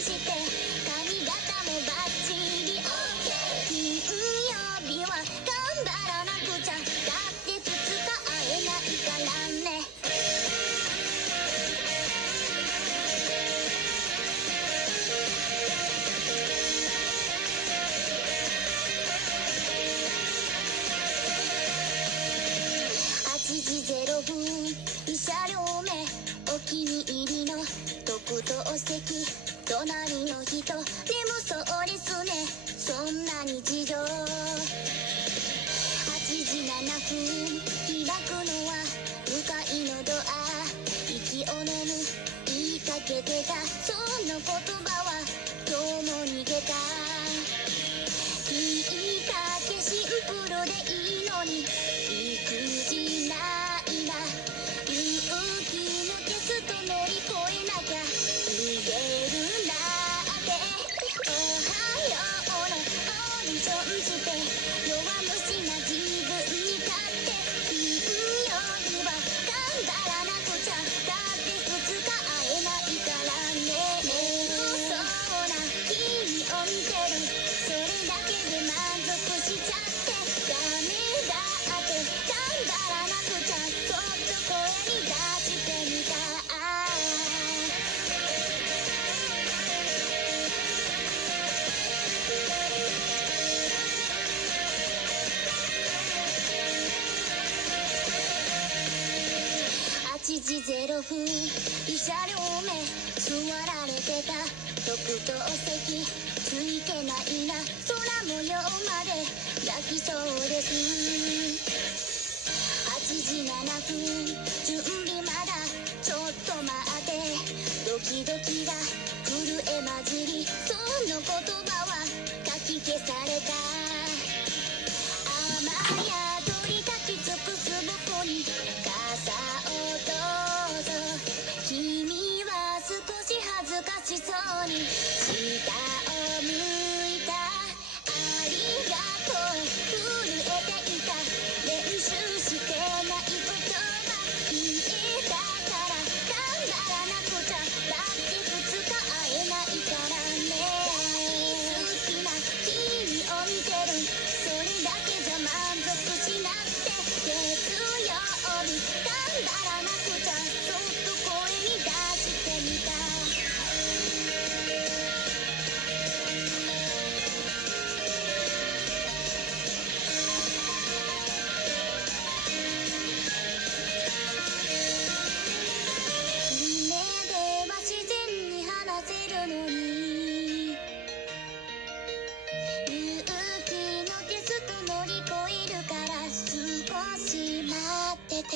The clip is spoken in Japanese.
して髪型もバッチリ OK。 金曜日は頑張らなくちゃ、だって2日会えないからね。8時0分2車両目、お気に入りの特等席、隣の人眠そうですね、そんな日常。8時7分開くのは向かいのドア、息を飲む言いかけてたその言葉は今日も逃げた。きっかけシンプルでいいのに育児ないな、勇気のテスト乗り越えなきゃ逃げるなんて。おはようのオーディションして弱虫な自分に勝って、金曜日は頑張らなくちゃ、だって2日会えないからね。眠そうな君を見てる、それだけで満足しちゃって、ダメだって頑張らなくちゃ、そっと声に出してみた。8時0分1車両目座られてた特等席、ついてないな空模様まで焼きそうです。8時7分準備まだちょっと待って、ドキドキが震え混じり、その言葉はかき消された。雨宿り立ち尽くす僕に傘をどうぞ、君は少し恥ずかしそうに下を向いた。ありがとう震えていた、練習してない言葉言えたから頑張らなくちゃ、だって2日会えないからね。大好きな君を見てる、それだけじゃ満足しなくて、月曜日頑張らなくちゃ、そっと声に出してみた。夢では自然に話せるのに、勇気のテスト乗り越えるから少し待ってて。